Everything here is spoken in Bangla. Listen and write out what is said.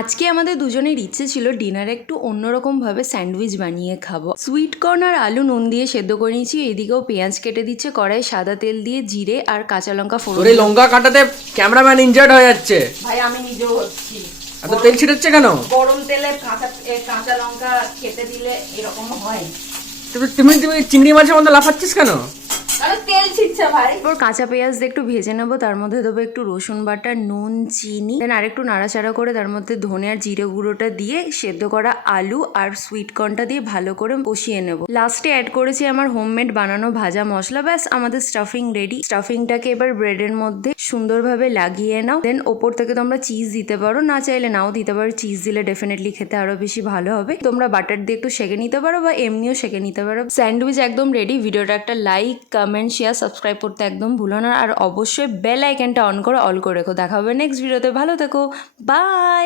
আজকে আমাদের দুজনের ইচ্ছে ছিল ডিনারে একটু অন্যরকমভাবে স্যান্ডউইচ বানিয়ে খাবো। সুইট কর্ন আর আলু নুন দিয়ে সেদ্ধ করে নিয়েছি, এদিকেও পেঁয়াজ কেটে দিচ্ছে, কড়াই সাদা তেল দিয়ে জিরে আর কাঁচা লঙ্কা ফোড়ন। তোর এই লঙ্কা কাটাতে ক্যামেরাম্যান ইনজার্ড হয়ে যাচ্ছে। ভাই আমি নিজেও হচ্ছি। এত তেল ছিটাচ্ছে কেন? গরম তেলে কাঁচা লঙ্কা খেতে দিলে এরকম হয়। তুমি চিংড়ি মাছের মধ্যে লাফাচ্ছিস কেন? তেল ছিটছে ভাই। এরপর কাঁচা পেঁয়াজ দিয়ে একটু ভেজে নেবো, তার মধ্যে দেবো একটু রসুন বাটা, নুন, চিনি, দেন আরেকটু নাড়াচাড়া করে তার মধ্যে ধনে আর জিরে গুঁড়োটা দিয়ে সেদ্ধ করা আলু আর সুইট কর্নটা দিয়ে ভালো করে কষিয়ে নেবো। লাস্টে অ্যাড করেছি আমার হোমমেড বানানো ভাজা মশলা। ব্যাস আমাদের স্টাফিং রেডি। স্টাফিংটাকে এবার ব্রেডের মধ্যে সুন্দরভাবে লাগিয়ে নাও, দেন ওপর থেকে তোমরা চিজ দিতে পারো, না চাইলে নাও দিতে পারো। চিজ দিলে ডেফিনেটলি খেতে আরো বেশি ভালো হবে। তোমরা বাটার দিয়ে একটু সেঁকে নিতে পারো বা এমনিও সেঁকে নিতে পারো। স্যান্ডউইচ একদম রেডি। ভিডিওটা একটা লাইক, কমেন্ট, শেয়ার, সাবস্ক্রাইব করতে একদম ভুলো না। আর অবশ্যই বেল আইকনটা অন করে অল করে রেখো। দেখা হবে নেক্সট ভিডিওতে। ভালো থেকো, বাই।